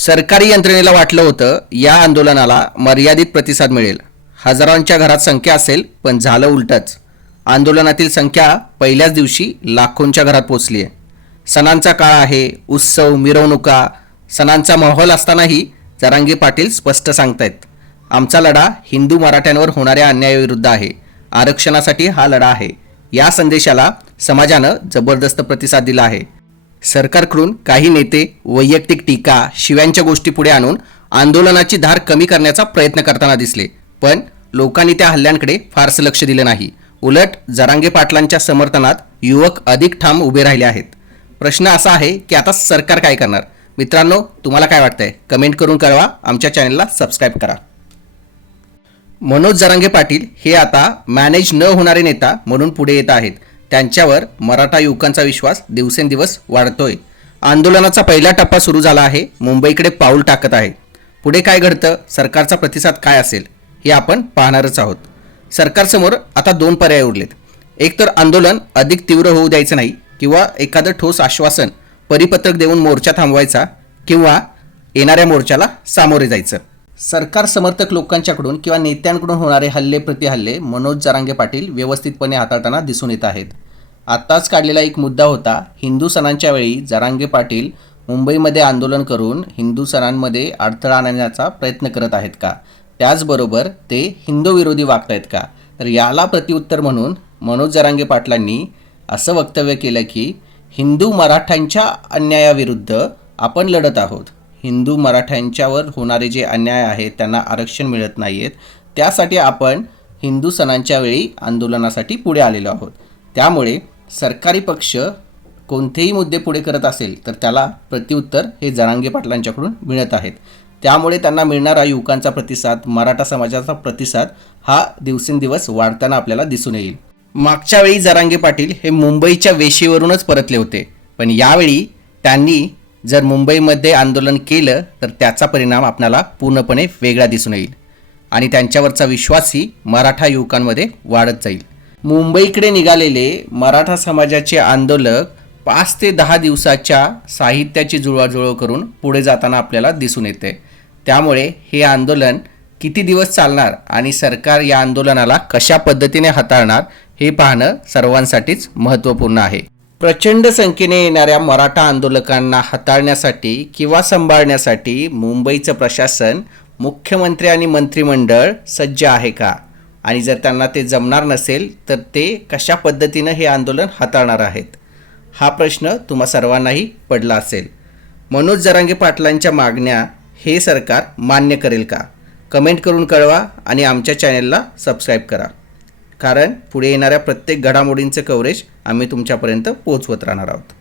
सरकारी यंत्रणेला वाटलं होतं या आंदोलनाला मर्यादित प्रतिसाद मिळेल. हजारांच्या घरात संख्या असेल पण झालं उलटच. आंदोलनातील संख्या पहिल्याच दिवशी लाखोंच्या घरात पोचली आहे. सणांचा काळ आहे उत्सव मिरवणुका सणांचा माहोल असतानाही जरांगे पाटील स्पष्ट सांगतायत आमचा लढा हिंदू मराठ्यांवर होणाऱ्या अन्यायाविरुद्ध आहे. आरक्षणासाठी हा लढा आहे. या संदेशाला समाजानं जबरदस्त प्रतिसाद दिला आहे. सरकारकडून काही नेते वैयक्तिक टीका शिव्यांच्या गोष्टी पुढे आणून आंदोलनाची धार कमी करण्याचा प्रयत्न करताना दिसले. पण लोकांनी त्या हल्ल्यांकडे फारसं लक्ष दिलं नाही. उलट जरांगे पाटलांच्या समर्थनात युवक अधिक ठाम उभे राहिले आहेत. प्रश्न असा आहे की आता सरकार काय करणार? मित्रांनो तुम्हाला काय वाटतंय? कमेंट करून कळवा. आमच्या चॅनलला सबस्क्राईब करा. मनोज जरांगे पाटील हे आता मॅनेज न होणारे नेता म्हणून पुढे येत आहेत. त्यांच्यावर मराठा युवकांचा विश्वास दिवसेंदिवस वाढतोय. आंदोलनाचा पहिला टप्पा सुरू झाला आहे. मुंबईकडे पाऊल टाकत आहे. पुढे काय घडतं? सरकारचा प्रतिसाद काय असेल? हे आपण पाहणारच आहोत. सरकारसमोर आता दोन पर्याय उरलेत. एक तर आंदोलन अधिक तीव्र होऊ द्यायचं नाही किंवा एखादं ठोस आश्वासन परिपत्रक देऊन मोर्चा थांबवायचा किंवा येणाऱ्या मोर्चाला सामोरे जायचं. सरकार समर्थक लोकांच्याकडून किंवा नेत्यांकडून होणारे हल्ले प्रतिहल्ले मनोज जरांगे पाटील व्यवस्थितपणे हाताळताना दिसून येत आहेत. आत्ताच काढलेला एक मुद्दा होता हिंदू सणांच्या वेळी जरांगे पाटील मुंबईमध्ये आंदोलन करून हिंदू सणांमध्ये अडथळा आणण्याचा प्रयत्न करत आहेत का? त्याचबरोबर ते हिंदू विरोधी वागत आहेत का? तर याला प्रतिउत्तर म्हणून मनोज जरांगे पाटलांनी असं वक्तव्य केलं की हिंदू मराठ्यांच्या अन्यायाविरुद्ध आपण लढत आहोत. हिंदू मराठ्यांच्यावर होणारे जे अन्याय आहेत त्यांना आरक्षण मिळत नाही आहेत त्यासाठी आपण हिंदू सणांच्या वेळी आंदोलनासाठी पुढे आलेलो आहोत. त्यामुळे सरकारी पक्ष कोणतेही मुद्दे पुढे करत असेल तर त्याला प्रत्युत्तर हे जरांगे पाटलांच्याकडून मिळत आहेत. त्यामुळे त्यांना मिळणारा युवकांचा प्रतिसाद मराठा समाजाचा प्रतिसाद हा दिवसेंदिवस वाढताना आपल्याला दिसून येईल. मागच्या वेळी जरांगे पाटील हे मुंबईच्या वेशीवरूनच परतले होते पण यावेळी त्यांनी जर मुंबईमध्ये आंदोलन केलं तर त्याचा परिणाम आपल्याला पूर्णपणे वेगळा दिसून येईल आणि त्यांच्यावरचा विश्वासही मराठा युवकांमध्ये वाढत जाईल. मुंबईकडे निघालेले मराठा समाजाचे आंदोलक पाच ते दहा दिवसाच्या साहित्याची जुळवाजुळव करून पुढे जाताना आपल्याला दिसून येते. त्यामुळे हे आंदोलन किती दिवस चालणार आणि सरकार या आंदोलनाला कशा पद्धतीने हाताळणार हे पाहणं सर्वांसाठीच महत्त्वपूर्ण आहे. प्रचंड संख्येने येणाऱ्या मराठा आंदोलकांना हाताळण्यासाठी किंवा सांभाळण्यासाठी मुंबईचं प्रशासन मुख्यमंत्री आणि मंत्रिमंडळ सज्ज आहे का? आणि जर त्यांना ते जमणार नसेल तर ते कशा पद्धतीनं हे आंदोलन हाताळणार आहेत? हा प्रश्न तुम्हा सर्वांनाही पडला असेल. मनोज जरांगे पाटलांच्या मागण्या हे सरकार मान्य करेल का? कमेंट करून कळवा आणि आमच्या चॅनेलला सबस्क्राईब करा. कारण पुढे येणाऱ्या प्रत्येक घडामोडींचं कव्हरेज आम्ही तुमच्यापर्यंत पोहोचवत राहणार आहोत.